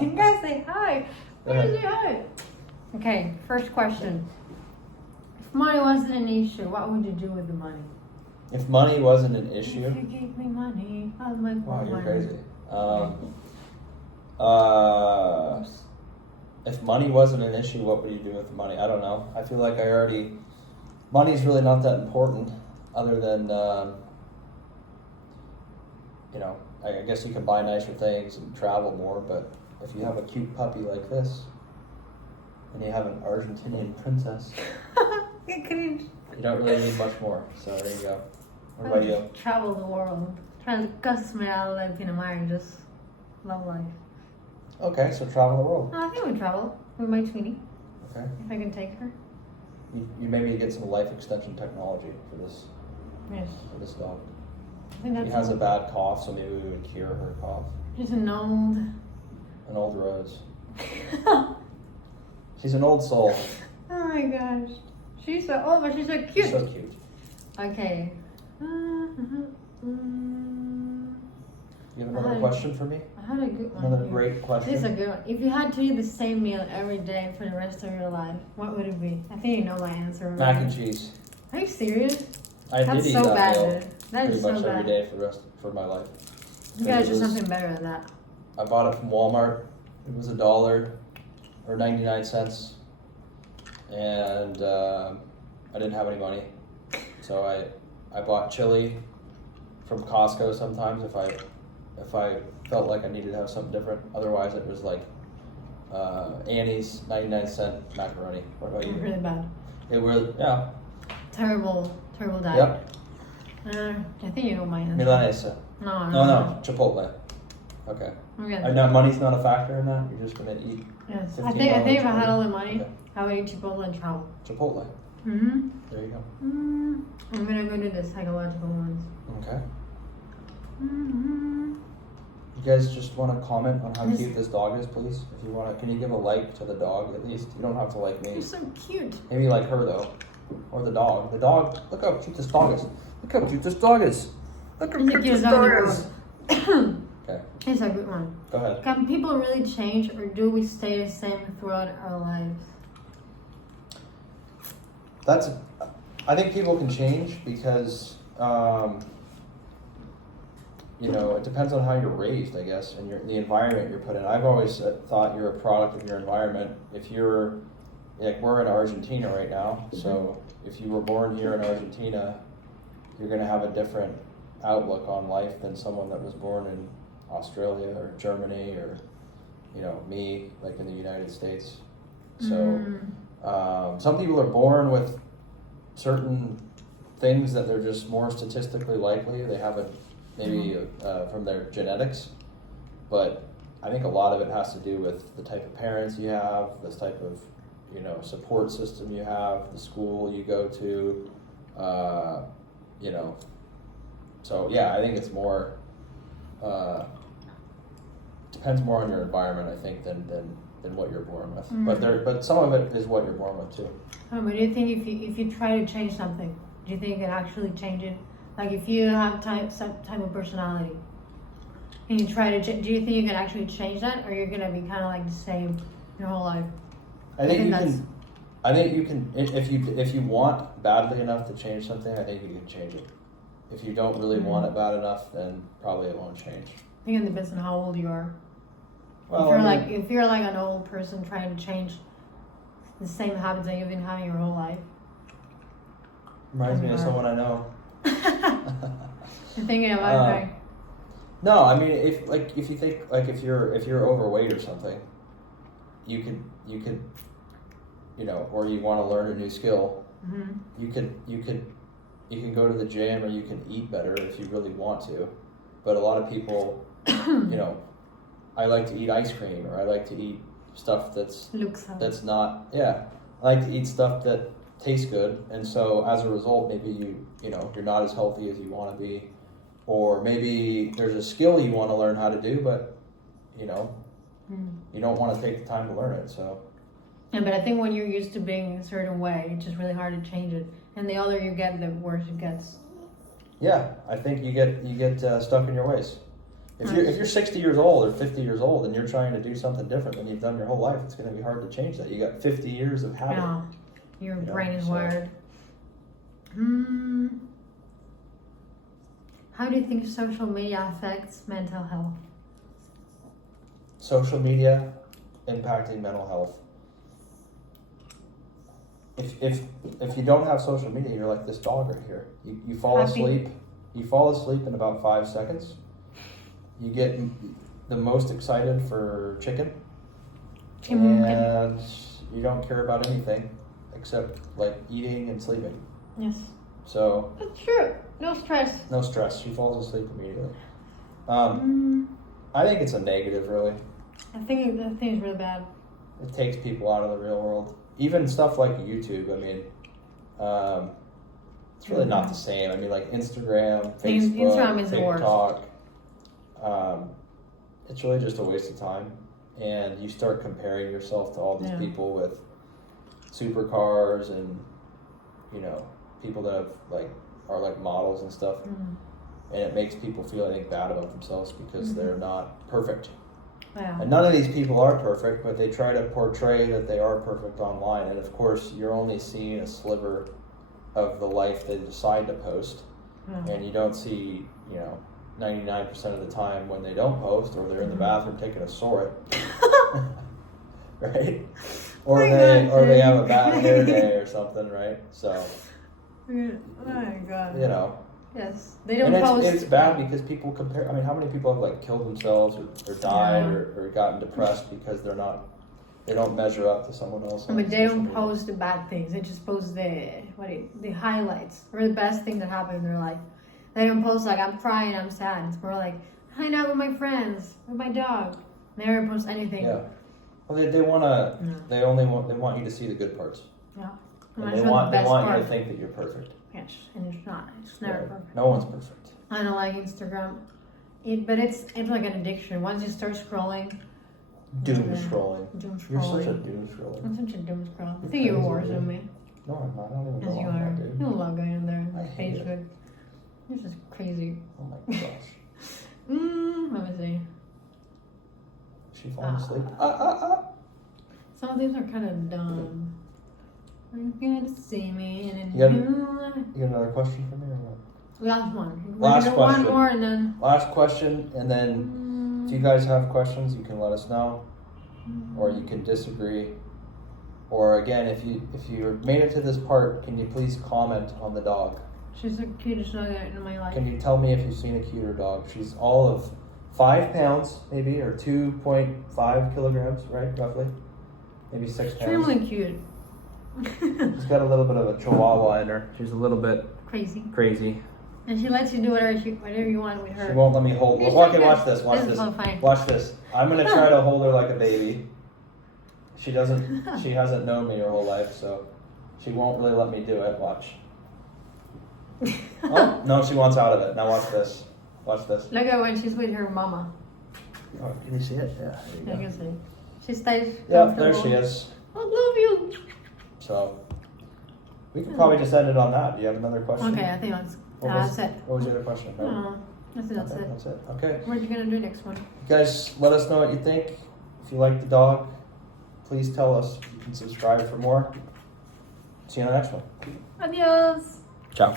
You guys say hi. Say hi. Okay, first question. If money wasn't an issue, what would you do with the money? If money wasn't an issue, If you gave me money, I'd make more wow, you're money. crazy. If money wasn't an issue, what would you do with the money? I don't know. I feel like money's really not that important, other than I guess you can buy nicer things and travel more. But if you have a cute puppy like this, and you have an Argentinian princess, you don't really need much more. So there you go. What about you? Travel the world. Trans me alla la Pinamar and just love life. Okay, so travel the world. I think we travel with my Tweenie. Okay. If I can take her. You maybe get some life extension technology for Yes. this dog. I think that's She has a bad cough, so maybe we would cure her cough. She's an old. An old rose. She's an old soul. Oh my gosh. She's so old, but she's so cute. So cute. Okay. You have another question for me? I had a good one. Another here. great question. This is a good one. If you had to eat the same meal every day for the rest of your life, what would it be? I think you know my answer. Right? Mac and cheese. Are you serious? I That's did eat so that bad, meal dude. That pretty is so much every bad. day for my life. You gotta do something better than that. I bought it from Walmart. It was $1 or 99 cents, and I didn't have any money, so I bought chili from Costco sometimes if I felt like I needed to have something different. Otherwise, it was like Annie's 99-cent macaroni. What about you? Really bad. It really, yeah. Terrible diet. Yep. I think you know my answer. Milanese. No. Chipotle. Okay. Okay. I know money's not a factor in that. You're just gonna eat Yes. $15 I think if I had all the money, Okay. I would eat Chipotle and travel. Chipotle. Mm-hmm. There you go. I'm gonna go do the psychological ones. Okay. Mm-hmm. You guys just want to comment on how This- cute this dog is, please? If you want to, can you give a like to the dog at least? You don't have to like me. You're so cute. Maybe like her though, or the dog. The dog. Look how cute this dog is. Look how cute this dog is. Look how It's the cute this cutest dog in dog the is. world. Okay, It's a good one. go ahead. Can people really change, or do we stay the same throughout our lives? I think people can change because, it depends on how you're raised, I guess, and the environment you're put in. I've always thought you're a product of your environment. If you're, like, we're in Argentina right now, so if you were born here in Argentina, you're going to have a different outlook on life than someone that was born in Australia or Germany or, me, like in the United States. So some people are born with certain things that they're just more statistically likely. They have it maybe from their genetics, but I think a lot of it has to do with the type of parents you have, this type of support system you have, the school you go to, So yeah, I think it's more depends more on your environment, I think, than what you're born with. But some of it is what you're born with too. But do you think if you try to change something, do you think you can actually change it? Like if you have some type of personality, and you try to, do you think you can actually change that, or you're gonna be kind of like the same your whole life? I think you can. If you want badly enough to change something, I think you can change it. If you don't really want it bad enough, then probably it won't change. I think it depends on how old you are. Well, if you're like an old person trying to change the same habits that you've been having your whole life. Reminds me of someone I know. You're thinking about it. No, I mean if you think like if you're overweight or something, you could or you want to learn a new skill, you can go to the gym or you can eat better if you really want to. But a lot of people, I like to eat ice cream or I like to eat stuff that's not, I like to eat stuff that tastes good, and so as a result maybe you're not as healthy as you want to be, or maybe there's a skill you want to learn how to do, but you don't want to take the time to learn it. So yeah, but I think when you're used to being a certain way, it's just really hard to change it, and the older you get, the worse it gets. yeah, I think you get stuck in your ways. If you're 60 years old or 50 years old and you're trying to do something different than you've done your whole life, it's going to be hard to change that. You got 50 years of habit. Yeah, your brain is so- wired. How do you think social media affects mental health? Social media impacting mental health. If you don't have social media, you're like this dog right here. You fall Happy. asleep. You fall asleep in about 5 seconds. You get the most excited for chicken, and you don't care about anything except like eating and sleeping. Yes, So that's true. No stress. no stress. She falls asleep immediately. I think it's a negative, really. I think that thing is really bad. It takes people out of the real world. Even stuff like YouTube. I mean, it's really not the same. I mean, like Instagram, Facebook, Instagram is the worst. TikTok. It's really just a waste of time, and you start comparing yourself to all these Yeah. people with supercars and people that have are like models and stuff, and it makes people feel, I think, bad about themselves because they're not perfect. Yeah. And none of these people are perfect, but they try to portray that they are perfect online. And of course, you're only seeing a sliver of the life they decide to post. And you don't see, 99% of the time when they don't post, or they're in the bathroom taking a sort, right? Or they have a bad hair day or something, right? So, Oh my god. Yes, they and don't post. it's bad because people compare. I mean, how many people have killed themselves or died or gotten depressed because they don't measure up to someone else? on But they social don't media. post the bad things. They just post the highlights or the best thing that happened in their life. They don't post like I'm crying, I'm sad. It's more like hanging out with my friends, with my dog. They never post anything. Yeah. Well, they want you to see the good parts. Yeah. And That's they not want the best you to part. think that you're perfect. Yes, and it's not. It's never Right. perfect. No one's perfect. I don't like Instagram. But it's like an addiction. Once you start scrolling, Doom Yeah. scrolling. doom You're such a scrolling. doom scroller. I'm such a doom scroll. I You're think you're crazy, worse dude. than me. No, I'm not. I don't even Yes, know you I'm are. not, dude. You love going in there. I hate it. Facebook. You're just crazy. Oh my gosh. Let me see. She falling asleep. Some of these are kind of dumb. You're going to see me in a You got- new life. You got another question for me or what? Last one. Last We're gonna do question. one more and then. Last question, and then if you guys have questions, you can let us know, or you can disagree, or again, if you made it to this part, can you please comment on the dog? She's the cutest dog in my life. Can you tell me if you've seen a cuter dog? She's all of 5 pounds, maybe, or 2.5 kilograms, right, roughly, maybe 6 pounds. Extremely cute. She's got a little bit of a chihuahua in her. She's a little bit Crazy. crazy. And she lets you do whatever you want with her. She won't let me hold. She's Okay, really watch good. this. Watch This this. is so fine. Watch this. I'm gonna try to hold her like a baby. She doesn't. She hasn't known me her whole life, so she won't really let me do it. Watch. Oh no, she wants out of it. Now watch this. Watch this. Look at when she's with her mama. Oh, can you see it? Yeah. You There you go. can see. She stays Yeah, there comfortable. she is. I love you. So we could probably just end it on that. Do you have another question? Okay, I think that's, What was- that's it. What was your other question? No? No, I think that's Okay, it. That's it. Okay. What are you gonna do next one? You guys, let us know what you think. If you like the dog, please tell us. You can subscribe for more. See you on the next one. Adios. Ciao.